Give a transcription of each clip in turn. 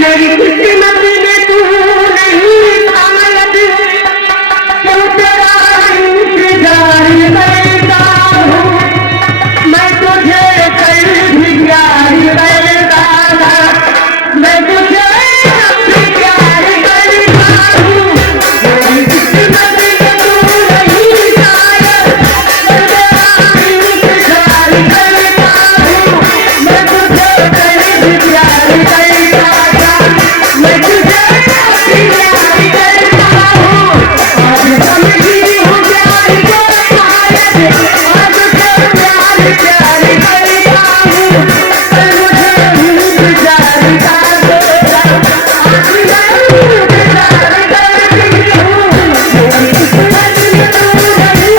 मेरी किस्मत में तू नहीं शायद क्यों तेरा इंतजार करता हूँ मैं तुझे कल भी प्यार करता मैं तुझे प्यार करता हूँ मेरी किस्मत में तू नहीं शायद क्यों तेरा इंतजार करता हूँ मैं तुझे कल भी प्यार करता मैं तुझे प्यार करता हूँ आज समझी हूँ प्यार को शायद आज तो प्यार करता हूँ पर मुझे इंतजार का तेरा आज मैं इंतजार करती हूँ मेरी किस्मत में तू नहीं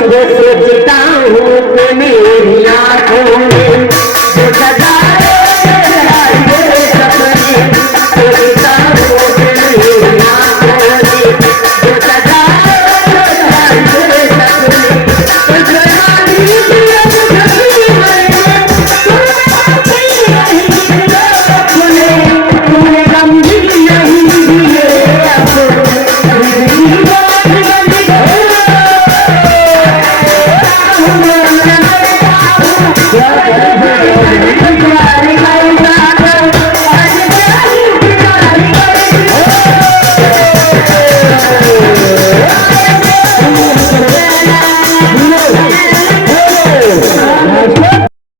सोचता हूँ मेरी आँखों में जो सजाए तेरे सपने सोचता हूँ मेरी आँखों में जो सजाए तेरे सपने तो जवानी की तूने गम भी नहीं दिए